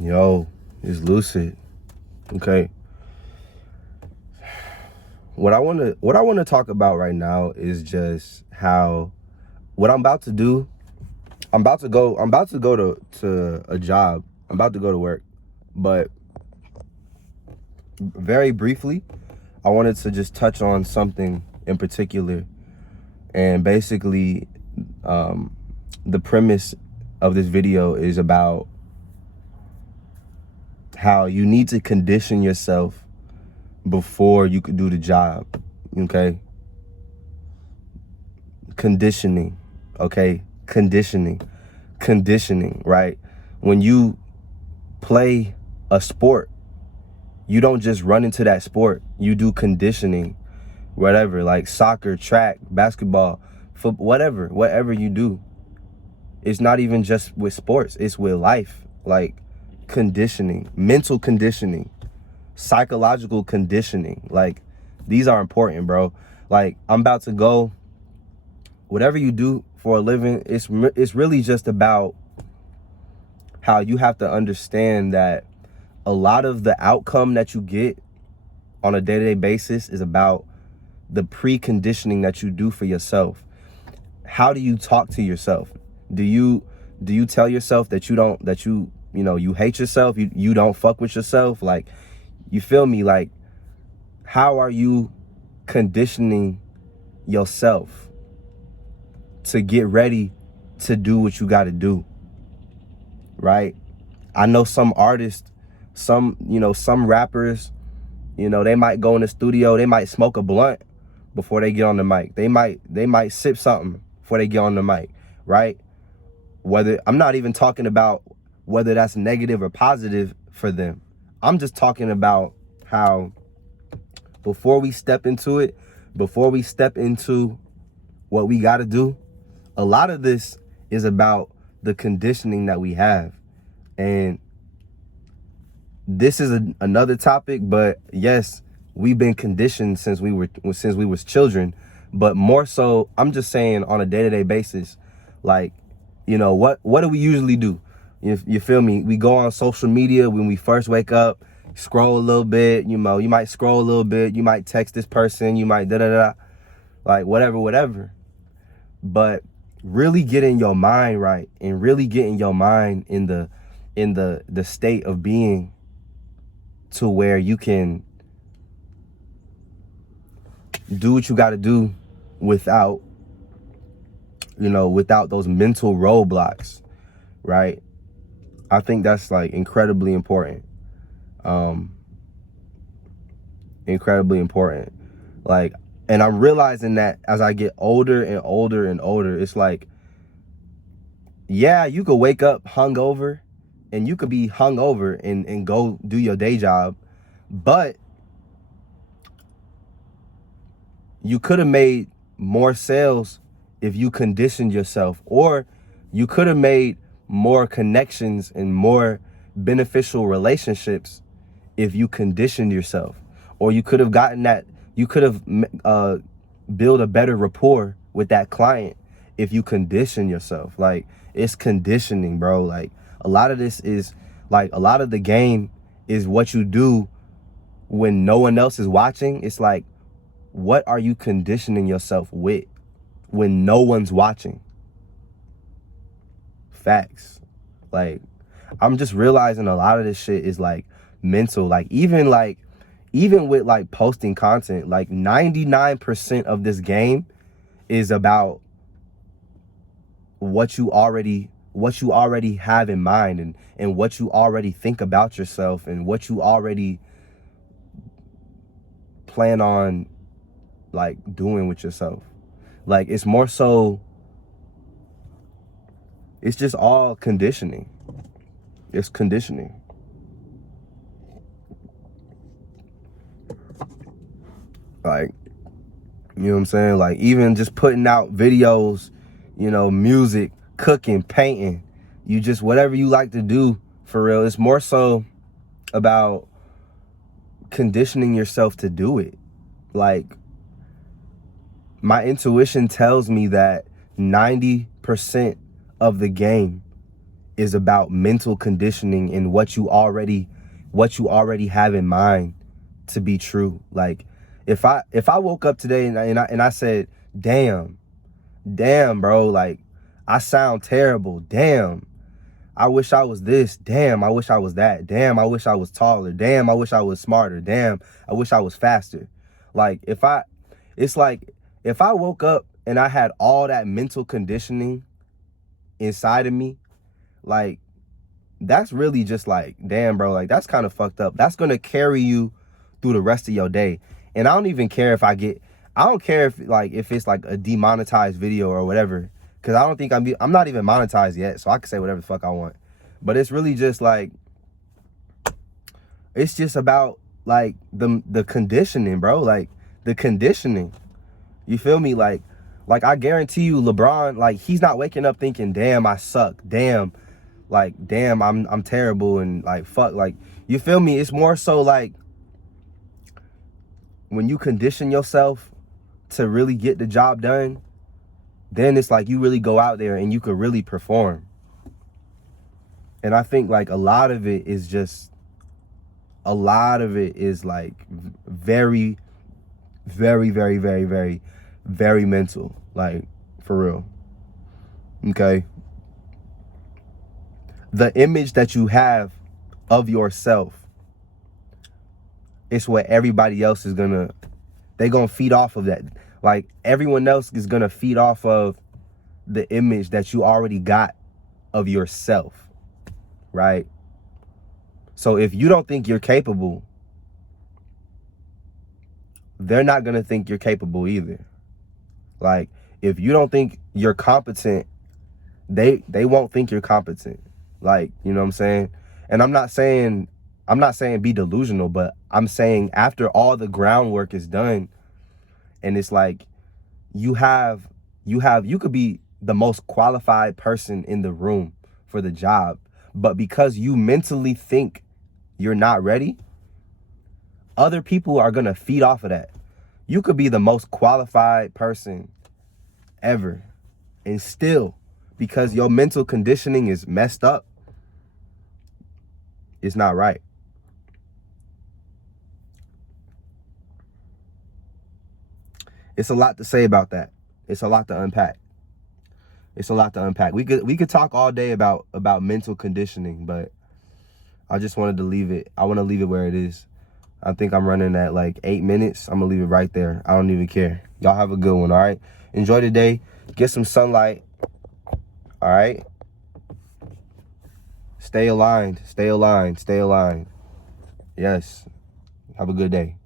Yo, it's Lucid. Okay. What I wanna talk about right now is just how what I'm about to do. I'm about to go to a job. I'm about to go to work. But very briefly, I wanted to just touch on something in particular. And basically, the premise of this video is about how you need to condition yourself before you could do the job. Okay? Conditioning. Okay? Conditioning, right? When you play a sport, you don't just run into that sport. You do conditioning, whatever, like soccer, track, basketball, football, whatever you do. It's not even just with sports, it's with life. Like conditioning, mental conditioning, psychological conditioning. Like these are important, bro. Like I'm about to go, whatever you do for a living, it's really just about how you have to understand that a lot of the outcome that you get on a day-to-day basis is about the preconditioning that you do for yourself. How do you talk to yourself? Do you tell yourself that you hate yourself, you don't fuck with yourself? Like, you feel me? Like, how are you conditioning yourself to get ready to do what you got to do? Right? I know some artists, some rappers, they might go in the studio, they might smoke a blunt before they get on the mic. They might sip something before they get on the mic, right? I'm not even talking about whether that's negative or positive for them. I'm just talking about how before we step into it, before we step into what we got to do, a lot of this is about the conditioning that we have. And this is another topic, but yes, we've been conditioned since we was children. But more so, I'm just saying on a day-to-day basis, like, what do we usually do? You feel me? We go on social media when we first wake up, scroll a little bit, you might scroll a little bit, you might text this person, you might da-da-da, like whatever. But really getting your mind right and really getting your mind in the state of being to where you can do what you got to do without those mental roadblocks, right? I think that's like incredibly important. Incredibly important. Like, and I'm realizing that as I get older and older and older, it's like, yeah, you could wake up hungover and you could be hungover and go do your day job, but you could have made more sales if you conditioned yourself, or you could have made more connections and more beneficial relationships if you conditioned yourself, or you could have build a better rapport with that client if you condition yourself. Like, it's conditioning, bro. Like, a lot of this is like, a lot of the game is what you do when no one else is watching. It's like, what are you conditioning yourself with when no one's watching? Facts. Like, I'm just realizing a lot of this shit is like mental. Like, even with like posting content, like 99% of this game is about what you already have in mind, and what you already think about yourself, and what you already plan on like doing with yourself. Like, it's more so, it's just all conditioning. It's conditioning. Like, you know what I'm saying? Like, even just putting out videos, music, cooking, painting, you just, whatever you like to do, for real. It's more so about conditioning yourself to do it. Like, my intuition tells me that 90% of the game is about mental conditioning and what you already have in mind to be true. Like if I woke up today and I said, damn, bro, like I sound terrible. Damn, I wish I was this. Damn, I wish I was that. Damn, I wish I was taller. Damn, I wish I was smarter. Damn, I wish I was faster. Like it's like if I woke up and I had all that mental conditioning inside of me, like that's really just like, damn, bro, like that's kind of fucked up. That's gonna carry you through the rest of your day. And I don't even care if I don't care if it's like a demonetized video or whatever, because I don't think I'm not even monetized yet, so I can say whatever the fuck I want. But it's really just like, it's just about like the conditioning, bro. Like the conditioning. You feel me? Like I guarantee you, LeBron, like he's not waking up thinking, damn, I suck. Damn, like, damn, I'm terrible and like fuck. Like, you feel me? It's more so like when you condition yourself to really get the job done, then it's like you really go out there and you could really perform. And I think like a lot of it is like very, very, very, very, very, very mental, like for real. Okay. The image that you have of yourself, it's what everybody else is they gonna feed off of that. Like everyone else is gonna feed off of the image that you already got of yourself, right? So if you don't think you're capable, they're not gonna think you're capable either. Like if you don't think you're competent, they won't think you're competent. Like, you know what I'm saying? And I'm not saying be delusional, but I'm saying after all the groundwork is done, and it's like you could be the most qualified person in the room for the job, but because you mentally think you're not ready, other people are gonna feed off of that. You could be the most qualified person ever, and still, because your mental conditioning is messed up, it's not right. It's a lot to say about that. It's a lot to unpack. We could talk all day about mental conditioning, but I just wanted to leave it. I want to leave it where it is. I think I'm running at like 8 minutes. I'm gonna leave it right there. I don't even care. Y'all have a good one, all right? Enjoy the day. Get some sunlight, all right? Stay aligned. Yes. Have a good day.